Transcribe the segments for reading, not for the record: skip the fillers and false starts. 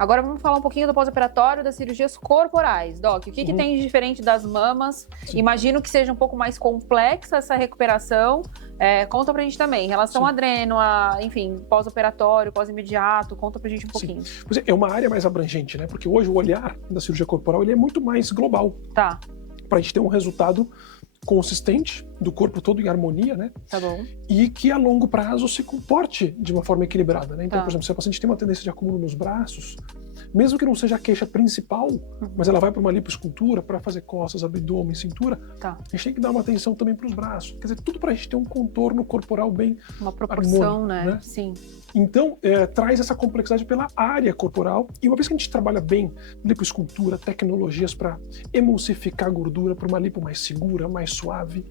Agora vamos falar um pouquinho do pós-operatório das cirurgias corporais. Doc, o que tem de diferente das mamas? Sim. Imagino que seja um pouco mais complexa essa recuperação. Conta pra gente também, em relação a dreno, enfim, pós-operatório, pós-imediato, conta pra gente um pouquinho. Pois é uma área mais abrangente, né? Porque hoje o olhar da cirurgia corporal ele é muito mais global. Tá. Pra gente ter um resultado consistente, do corpo todo em harmonia, né? Tá bom. E que a longo prazo se comporte de uma forma equilibrada, né? Então, por exemplo, se a paciente tem uma tendência de acúmulo nos braços, mesmo que não seja a queixa principal, mas ela vai para uma lipoescultura, para fazer costas, abdômen, cintura, a gente tem que dar uma atenção também para os braços. Quer dizer, tudo para a gente ter um contorno corporal bem uma proporção, harmônico, né? Sim. Então, traz essa complexidade pela área corporal. E uma vez que a gente trabalha bem lipoescultura, tecnologias para emulsificar a gordura para uma lipo mais segura, mais suave,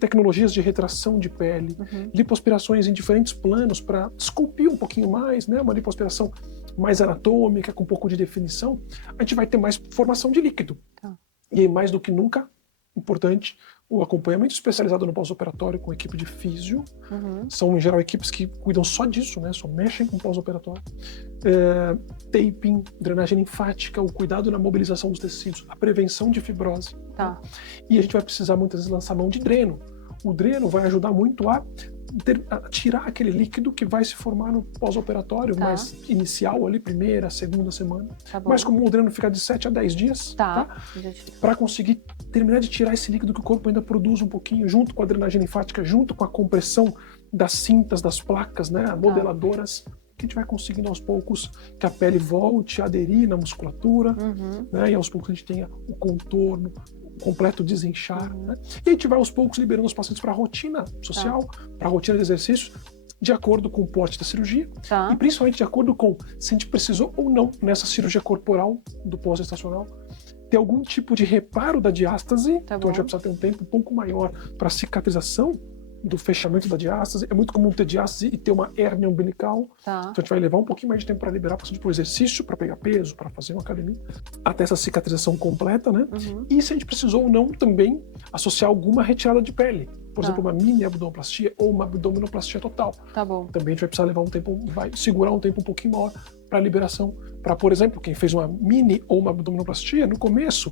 tecnologias de retração de pele, lipoaspirações em diferentes planos para esculpir um pouquinho mais, né? Uma lipoaspiração mais anatômica, com um pouco de definição, a gente vai ter mais formação de líquido. E aí, mais do que nunca, importante, o acompanhamento especializado no pós-operatório com equipe de físio. São, em geral, equipes que cuidam só disso, né? Só mexem com pós-operatório. Taping, drenagem linfática, o cuidado na mobilização dos tecidos, a prevenção de fibrose. E a gente vai precisar, muitas vezes, lançar mão de dreno. O dreno vai ajudar muito a tirar aquele líquido que vai se formar no pós-operatório mais inicial, ali, primeira, segunda semana. Mais comum o dreno ficar de 7 a 10 dias, para conseguir terminar de tirar esse líquido que o corpo ainda produz um pouquinho, junto com a drenagem linfática, junto com a compressão das cintas, das placas, né, modeladoras, que a gente vai conseguindo aos poucos que a pele volte a aderir na musculatura, né, e aos poucos a gente tenha o contorno, completo desinchar, né? E a gente vai aos poucos liberando os pacientes para a rotina social, para a rotina de exercícios, de acordo com o porte da cirurgia e principalmente de acordo com se a gente precisou ou não, nessa cirurgia corporal do pós-gestacional, ter algum tipo de reparo da diástase. Então a gente vai precisar ter um tempo um pouco maior para cicatrização do fechamento da diástase. É muito comum ter diástase e ter uma hérnia umbilical. Então a gente vai levar um pouquinho mais de tempo para liberar o paciente para o exercício, para pegar peso, para fazer uma academia, até essa cicatrização completa, né? E se a gente precisou ou não também associar alguma retirada de pele. Por exemplo, uma mini abdominoplastia ou uma abdominoplastia total. Também a gente vai precisar levar um tempo, vai segurar um tempo um pouquinho maior para a liberação. Para, por exemplo, quem fez uma mini ou uma abdominoplastia, no começo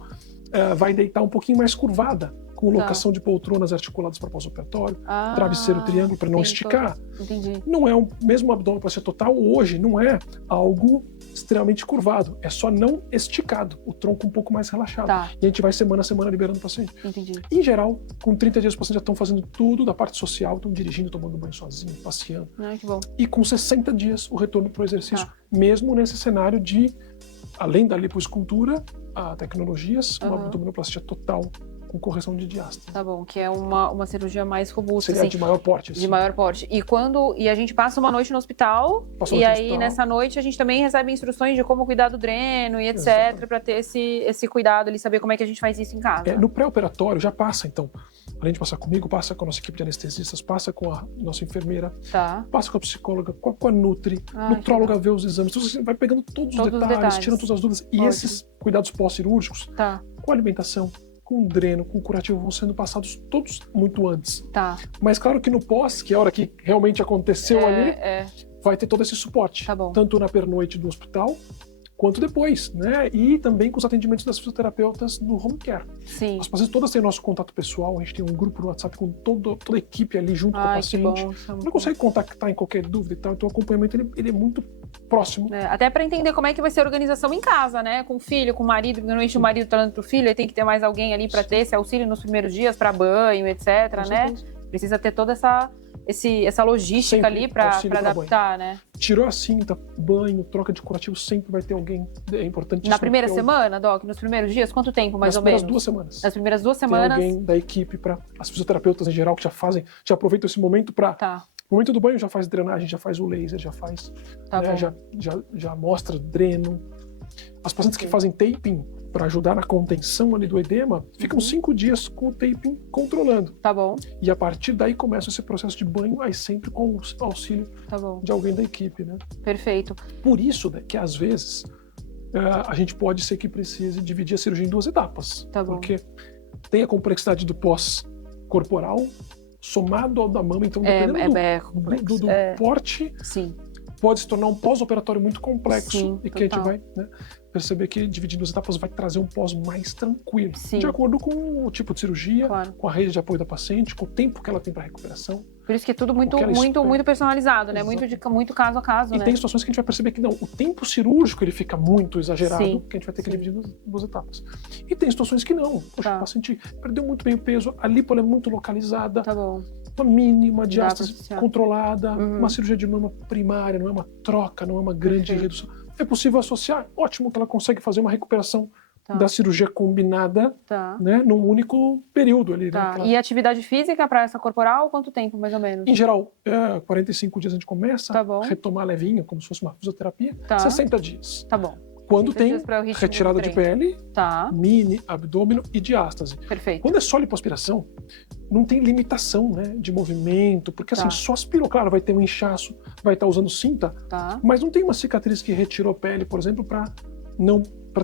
vai deitar um pouquinho mais curvada, com locação de poltronas articuladas para pós-operatório, travesseiro triângulo para não esticar. Não é mesmo uma abdominoplastia total, hoje não é algo extremamente curvado, é só não esticado, o tronco um pouco mais relaxado. E a gente vai semana a semana liberando o paciente. Em geral, com 30 dias os pacientes já estão fazendo tudo da parte social, estão dirigindo, tomando banho sozinho, passeando. Que bom. E com 60 dias o retorno para o exercício, mesmo nesse cenário de, além da lipoescultura, tecnologias, uma abdominoplastia total com correção de diástase. Tá bom, que é uma cirurgia mais robusta. Seria assim, de maior porte. De maior porte. E a gente passa uma noite no hospital, e aí nessa noite a gente também recebe instruções de como cuidar do dreno e etc, para ter esse cuidado ali, saber como é que a gente faz isso em casa. No pré-operatório já passa, então, além de passar comigo, passa com a nossa equipe de anestesistas, passa com a nossa enfermeira, passa com a psicóloga, com a Nutri, nutróloga vê os exames, então você vai pegando todos os detalhes, tirando todas as dúvidas. E esses cuidados pós-cirúrgicos, com alimentação, com dreno, com curativo, vão sendo passados todos muito antes. Mas claro que no pós, que é a hora que realmente aconteceu ali, vai ter todo esse suporte. Tanto na pernoite do hospital, quanto depois, né? E também com os atendimentos das fisioterapeutas no home care. As pacientes todas têm nosso contato pessoal, a gente tem um grupo no WhatsApp com toda a equipe ali junto com o paciente. Não consegue contactar em qualquer dúvida e tal, então o acompanhamento ele é muito próximo. Até para entender como é que vai ser a organização em casa, né? Com o filho, com o marido, normalmente o marido tá dando pro filho, aí tem que ter mais alguém ali para ter esse auxílio nos primeiros dias, para banho, etc, né? Precisa ter toda essa logística sempre ali para adaptar, né? Tirou a cinta, banho, troca de curativo, sempre vai ter alguém. É importante. Na primeira semana, Doc? Nos primeiros dias? Quanto tempo, mais ou menos? Nas primeiras 2 semanas. Nas primeiras 2 semanas. Tem alguém da equipe, para as fisioterapeutas em geral que já aproveitam esse momento para... No momento do banho já faz drenagem, já faz o laser, já faz... já mostra dreno. As pacientes que fazem taping para ajudar na contenção ali do edema, ficam 5 dias com o taping controlando. E a partir daí começa esse processo de banho, aí sempre com o auxílio de alguém da equipe, né? Perfeito. Por isso, né, que às vezes a gente pode ser que precise dividir a cirurgia em 2 etapas. Porque tem a complexidade do pós-corporal somado ao da mama, então dependendo do porte, pode se tornar um pós-operatório muito complexo. Sim, e que a gente total. vai, né, perceber que dividindo as etapas vai trazer um pós mais tranquilo. Sim. De acordo com o tipo de cirurgia, Claro. com a rede de apoio da paciente, com o tempo que ela tem para recuperação. Por isso que é tudo muito, O que ela muito, espera. muito personalizado, né? Exato. Muito caso a caso, E né? tem situações que a gente vai perceber que não, o tempo cirúrgico ele fica muito exagerado, Sim. que a gente vai ter que Sim. dividir nas duas etapas. E tem situações que não. Poxa, Tá. o paciente perdeu muito bem o peso, a lipo ela é muito localizada, Tá bom. uma mínima Dá diástase pra associar. controlada, Uhum. uma cirurgia de mama primária, não é uma troca, não é uma grande Perfeito. redução. É possível associar, ótimo que ela consegue fazer uma recuperação Tá. da cirurgia combinada, Tá. né, num único período ali. Né, Tá. aquela- E atividade física para essa corporal, quanto tempo, mais ou menos? Em geral, 45 dias a gente começa, Tá bom. retomar levinho, como se fosse uma fisioterapia, Tá. 60 dias. Tá bom. Quando 60 tem dias pra o ritmo retirada do de treino. pele, Tá. mini, abdômeno e diástase. Perfeito. Quando é só lipoaspiração, não tem limitação, né, de movimento, porque Tá. assim, só aspirou, claro, vai ter um inchaço, vai estar usando cinta, Tá. mas não tem uma cicatriz que retirou a pele, por exemplo, para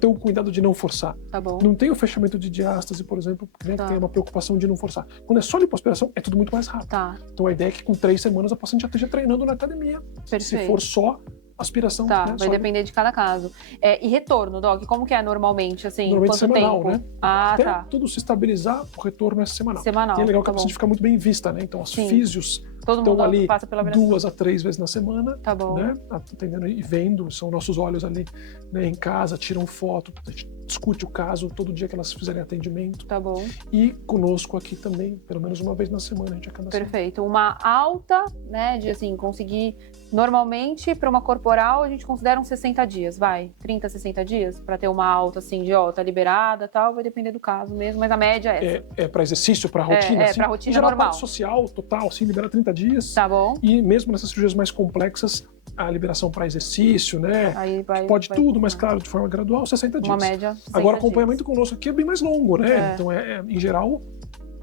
ter o cuidado de não forçar. Tá bom. Não tem o fechamento de diástase, por exemplo, né, Tá. tem uma preocupação de não forçar. Quando é só lipoaspiração, é tudo muito mais rápido. Tá. Então a ideia é que com 3 semanas a paciente já esteja treinando na academia. Perfeito. Se for só aspiração, Tá, né, vai só depender de cada caso. E retorno, Doc, como que é normalmente, assim? Normalmente Quanto semanal, tempo? né? Ah, Até tá. tudo se estabilizar, o retorno é semanal. Semanal, E é legal que tá a paciente bom. fica muito bem vista, né? Então, as Sim. físios Todo estão mundo ali passa pela operação. 2 a 3 vezes na semana, Tá bom. né? Atendendo e vendo, são nossos olhos ali, né, em casa, tiram foto, a gente discute o caso todo dia que elas fizerem atendimento. Tá bom. E conosco aqui também, pelo menos uma vez na semana, a gente acaba sendo. Perfeito. Uma alta, né, de assim, conseguir. Normalmente, para uma corporal, a gente considera uns 60 dias, vai. 30, 60 dias, para ter uma alta, assim, de ó, tá liberada e tal, vai depender do caso mesmo, mas a média é essa. É para exercício, para rotina? é, assim, pra rotina em geral, normal. parte social, total, assim, libera 30 dias. Tá bom? E mesmo nessas cirurgias mais complexas, a liberação para exercício, né? Aí vai. Pode vai- tudo, mas claro, de forma gradual, 60 dias. Uma média. 60 Agora, o dias. acompanhamento conosco aqui é bem mais longo, né? É. Então, em geral,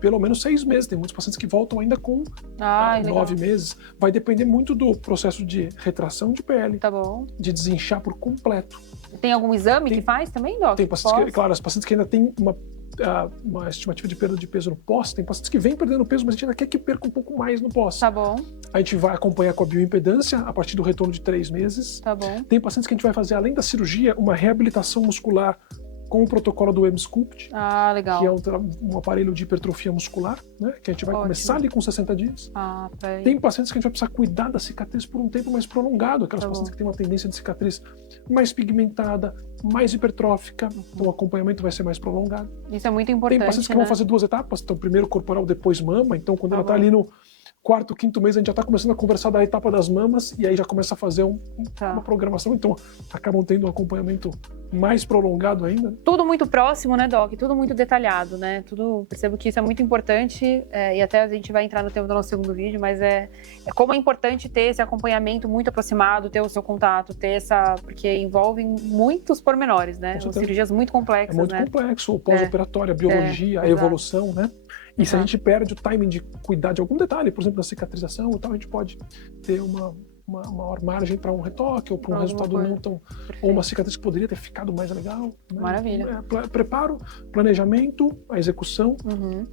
pelo menos 6 meses. Tem muitos pacientes que voltam ainda com Legal. 9 meses. Vai depender muito do processo de retração de pele, Tá bom. de desinchar por completo. Tem algum exame Tem- que faz também, Doc? Tem pacientes que, Pós? claro, as pacientes que ainda têm uma estimativa de perda de peso no pós, tem pacientes que vêm perdendo peso, mas a gente ainda quer que perca um pouco mais no pós. Tá bom, A gente vai acompanhar com a bioimpedância a partir do retorno de 3 meses. tá bom. Tem pacientes que a gente vai fazer, além da cirurgia, uma reabilitação muscular com o protocolo do M-Sculpt, Legal. que é um aparelho de hipertrofia muscular, né? Que a gente vai Ótimo. começar ali com 60 dias. Pra... Tem pacientes que a gente vai precisar cuidar da cicatriz por um tempo mais prolongado, aquelas Tá pacientes bom. que têm uma tendência de cicatriz mais pigmentada, mais hipertrófica, então o acompanhamento vai ser mais prolongado. Isso é muito Tem importante, pacientes que né? vão fazer 2 etapas, então primeiro corporal, depois mama, então quando Tá ela está bom. ali no 4º, 5º mês, a gente já está começando a conversar da etapa das mamas, e aí já começa a fazer Tá. uma programação, então acabam tendo um acompanhamento mais prolongado ainda. Tudo muito próximo, né, Doc? Tudo muito detalhado, né? Percebo que isso é muito importante, e até a gente vai entrar no tema do nosso segundo vídeo, mas é como é importante ter esse acompanhamento muito aproximado, ter o seu contato, porque envolve muitos pormenores, né? Com São certeza. cirurgias muito É complexas, muito né? complexo, o pós-operatório, a biologia, a exato. evolução, né? E se a Exato. gente perde o timing de cuidar de algum detalhe, por exemplo, da cicatrização e tal, a gente pode ter uma maior margem para um retoque ou para um Pra alguma resultado coisa. não tão... Perfeito. Ou uma cicatriz que poderia ter ficado mais legal. Né? Maravilha. Preparo, planejamento, a execução Uhum.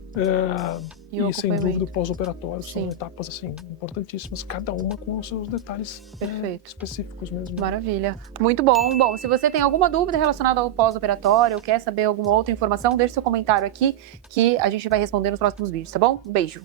e, E o sem acompanhamento. dúvida, o pós-operatório. São Sim. etapas, assim, importantíssimas, cada uma com os seus detalhes Perfeito. específicos mesmo. Maravilha. Muito bom. Bom, se você tem alguma dúvida relacionada ao pós-operatório ou quer saber alguma outra informação, deixe seu comentário aqui que a gente vai responder nos próximos vídeos, tá bom? Um beijo.